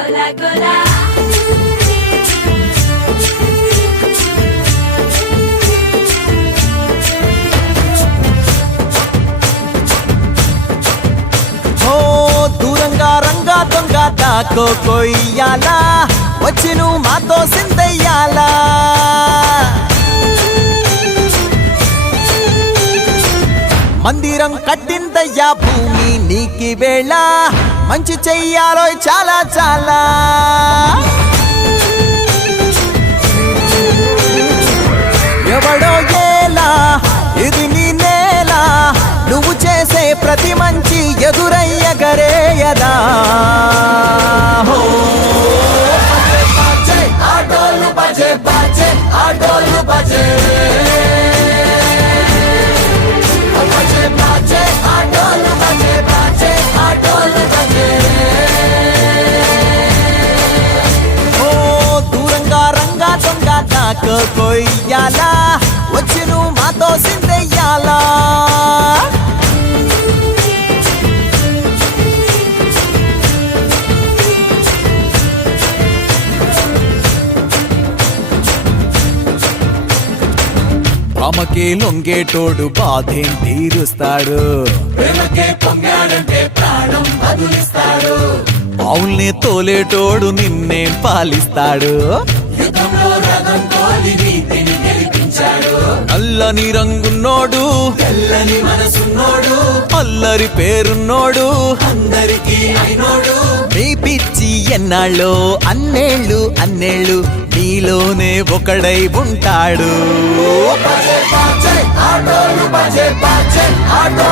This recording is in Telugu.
గోలా గోలా దూరంగా రంగా దొంగ దాకో కొయ్యాలా వచ్చి నువ్వు మాతో సిందయ్యాలా మందిరం కట్టిందయ్యా భూమి నీకి వేళ మంచి చెయ్యాలో చాలా చాలా ఎవడో ఏలా ఇది నీ నేల నువ్వు చేసే ప్రతి మంచి ఎదురయ్యగరేయదా ఆటోలు బజే బాజే ఆటోలు బజే బజే బాజే ఆటోలు బజే బాజే ఆటోలు బజే దూరంగా రంగా దొంగ నాకు కొయ్యాలా వచ్చి నువ్వు మాతో సిందెయ్యాలా ప్రేమకే లొంగేటోడు బాధేం తీరుస్తాడు ప్రేమకే పొంగాడంటే ప్రాణం బదులిస్తాడు పావుల్ని తోలేటోడు నిన్నేం పాలిస్తాడు యుద్ధంలో రథం తోలి నీతిని గెలిపించాడు నల్లని రంగున్నోడు తెల్లని మనసున్నోడు అల్లరి పేరున్నోడు అందరికీ అయినోడు నీ పిచ్చి ఎన్నాళ్ళో అన్నేళ్ళు అన్నేళ్ళు నీలోనే ఒకడై ఉంటాడు బజే బాజే ఆటోలు బజే బాజే ఆటో